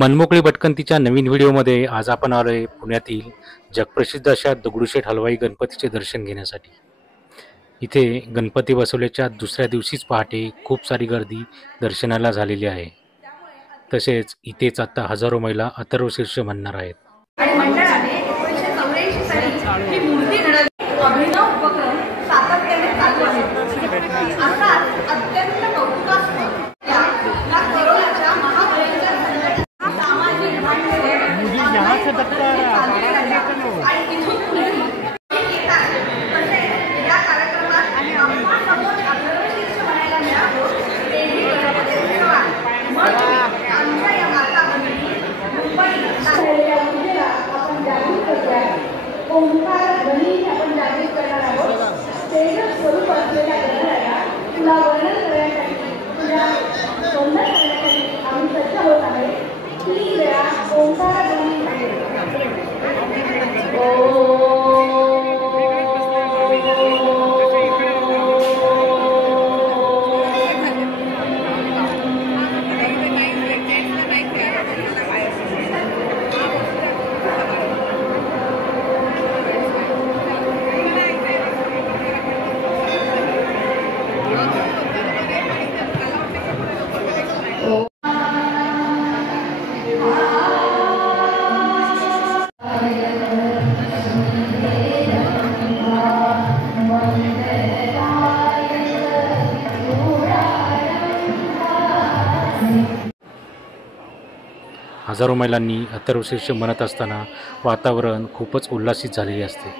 मनमोकळी भटकंतीच्या नवीन व्हिडिओमध्ये आज आपण आलोय पुण्यातील जगप्रसिद्ध अशा दगडूशेठ हलवाई गणपतीचे दर्शन घेण्यासाठी। इथे गणपती बसवल्याच्या दुसऱ्या दिवशीच पहाटे खूप सारी गर्दी दर्शनाला झालेली आहे। तसेच इथेच आता हजारो महिला अथर्वशीर्ष म्हणणार आहेत। आणि मंडळाने 1984 साली ही मूर्ती घडवली। अभिनव उपक्रम सातत्याने चालू आहे। अर्थात अत्यंत कौतुकास्पद या करोनाच्या महाभयंकर संकटात सामाजिक भांडवल यहाँ से दफ्तर आणि इथून पुढे येत आहे। तसेच या कार्यक्रमात आम्हासमोर अथर्वशीर्ष म्हणायला मिळालं तेही गणपती उत्सव आहे। म्हणून आमच्या या माता भगिनी मुंबई आपण जागृत करतो आहे। ओंकार ध्वनी आपण जागृत करणार आहोत। तेजस स्वरूप असलेल्या गणराया तुला वर्णन करण्यासाठी तुला वंदन करण्यासाठी आम्ही सज्ज होत आहे। 3 वेळा ओंकार ध्वनी आहे। हजारो महिलांनी अथर्वशीर्ष म्हणत असताना वातावरण खूपच उल्हासित झालेले असते।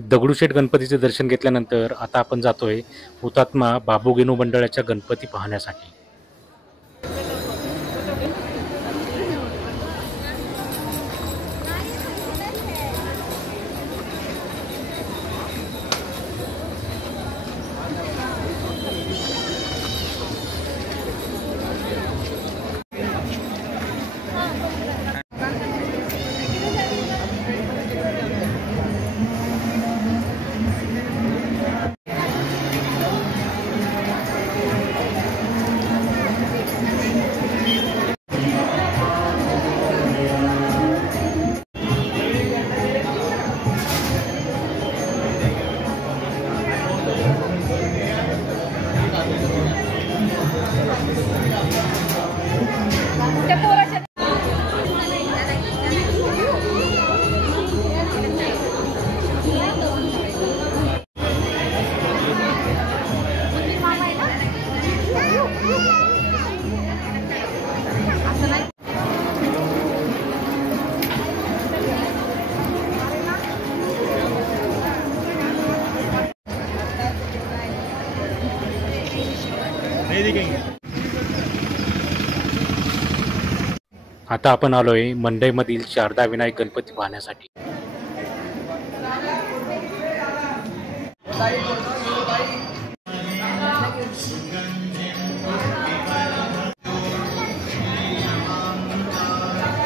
दगडूशेठ गणपतीचे दर्शन घेतल्यानंतर आता आपण जातोय हुतात्मा बाबू गेनू मंडळाच्या गणपती पाहण्यासाठी. आता आपण आलोय मंडईमधील शारदा विनायक गणपती पाहण्यासाठी.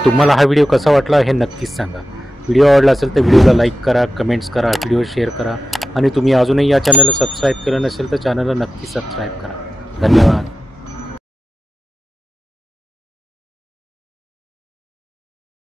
तुम्हाला हा व्हिडिओ कसा वाटला हे नक्कीच सांगा. व्हिडिओ आवडला असेल तर व्हिडिओला लाईक करा, कमेंट्स करा, व्हिडिओ शेअर करा आणि तुम्ही अजूनही या चॅनलला सबस्क्राईब केलं नसेल तर चॅनलला नक्की सबस्क्राईब करा. धन्यवाद.